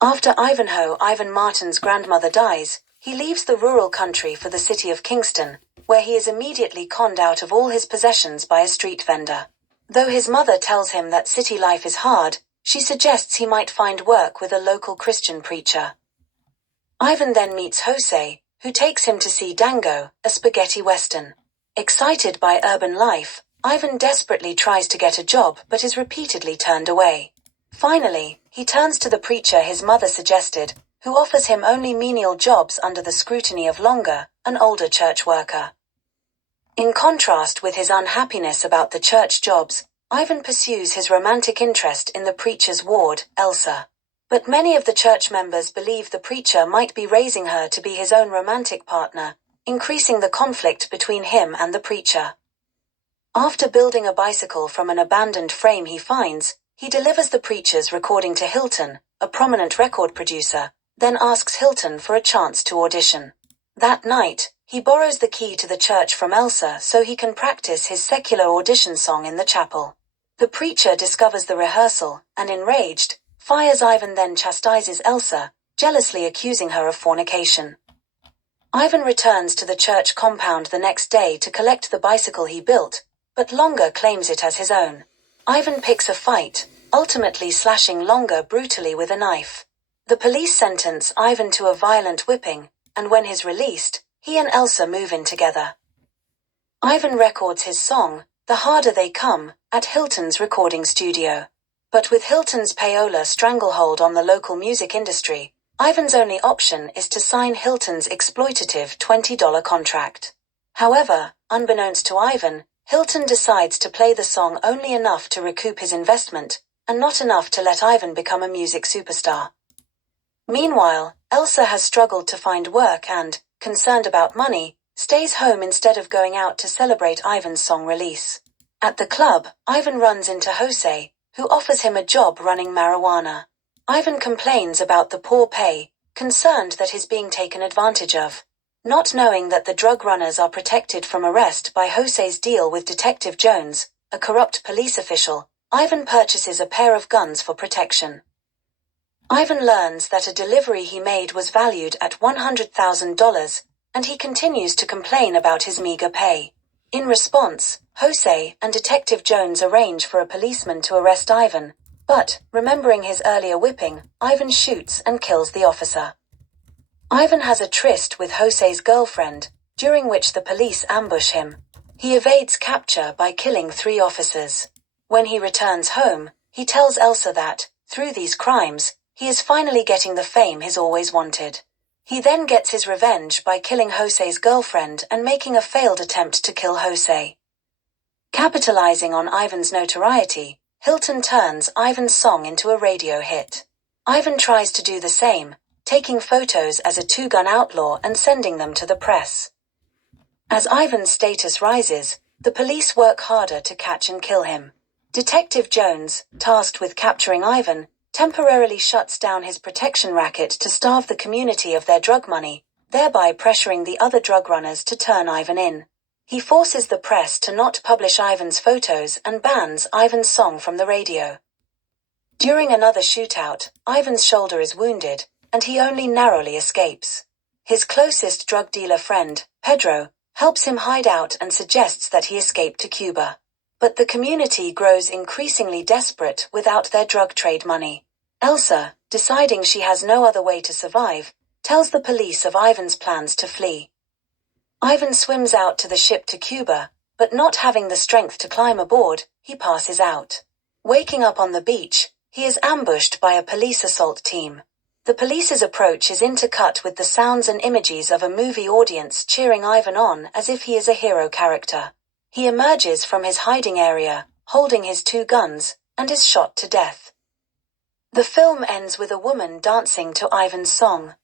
After Ivan Martin's grandmother dies, he leaves the rural country for the city of Kingston, where he is immediately conned out of all his possessions by a street vendor. Though his mother tells him that city life is hard, she suggests he might find work with a local Christian preacher. Ivan then meets Jose, who takes him to see Dango, a spaghetti western. Excited by urban life, Ivan desperately tries to get a job but is repeatedly turned away. Finally, he turns to the preacher his mother suggested, who offers him only menial jobs under the scrutiny of Longa, an older church worker. In contrast with his unhappiness about the church jobs, Ivan pursues his romantic interest in the preacher's ward, Elsa. But many of the church members believe the preacher might be raising her to be his own romantic partner, increasing the conflict between him and the preacher. After building a bicycle from an abandoned frame he finds, he delivers the preacher's recording to Hilton, a prominent record producer, then asks Hilton for a chance to audition. That night, he borrows the key to the church from Elsa so he can practice his secular audition song in the chapel. The preacher discovers the rehearsal, and enraged, fires Ivan, then chastises Elsa, jealously accusing her of fornication. Ivan returns to the church compound the next day to collect the bicycle he built, but Longa claims it as his own. Ivan picks a fight, ultimately slashing Longa brutally with a knife. The police sentence Ivan to a violent whipping, and when he's released, he and Elsa move in together. Ivan records his song, The Harder They Come, at Hilton's recording studio. But with Hilton's payola stranglehold on the local music industry, Ivan's only option is to sign Hilton's exploitative $20 contract. However, unbeknownst to Ivan, Hilton decides to play the song only enough to recoup his investment, and not enough to let Ivan become a music superstar. Meanwhile, Elsa has struggled to find work and, concerned about money, stays home instead of going out to celebrate Ivan's song release. At the club, Ivan runs into Jose, who offers him a job running marijuana. Ivan complains about the poor pay, concerned that he's being taken advantage of. Not knowing that the drug runners are protected from arrest by Jose's deal with Detective Jones, a corrupt police official, Ivan purchases a pair of guns for protection. Ivan learns that a delivery he made was valued at $100,000, and he continues to complain about his meager pay. In response, Jose and Detective Jones arrange for a policeman to arrest Ivan, but, remembering his earlier whipping, Ivan shoots and kills the officer. Ivan has a tryst with Jose's girlfriend, during which the police ambush him. He evades capture by killing 3 officers. When he returns home, he tells Elsa that, through these crimes, he is finally getting the fame he's always wanted. He then gets his revenge by killing Jose's girlfriend and making a failed attempt to kill Jose. Capitalizing on Ivan's notoriety, Hilton turns Ivan's song into a radio hit. Ivan tries to do the same, taking photos as a two-gun outlaw and sending them to the press. As Ivan's status rises, the police work harder to catch and kill him. Detective Jones, tasked with capturing Ivan, temporarily shuts down his protection racket to starve the community of their drug money, thereby pressuring the other drug runners to turn Ivan in. He forces the press to not publish Ivan's photos and bans Ivan's song from the radio. During another shootout, Ivan's shoulder is wounded, and he only narrowly escapes. His closest drug dealer friend, Pedro, helps him hide out and suggests that he escape to Cuba. But the community grows increasingly desperate without their drug trade money. Elsa, deciding she has no other way to survive, tells the police of Ivan's plans to flee. Ivan swims out to the ship to Cuba, but not having the strength to climb aboard, he passes out. Waking up on the beach, he is ambushed by a police assault team. The police's approach is intercut with the sounds and images of a movie audience cheering Ivan on as if he is a hero character. He emerges from his hiding area, holding his 2 guns, and is shot to death. The film ends with a woman dancing to Ivan's song.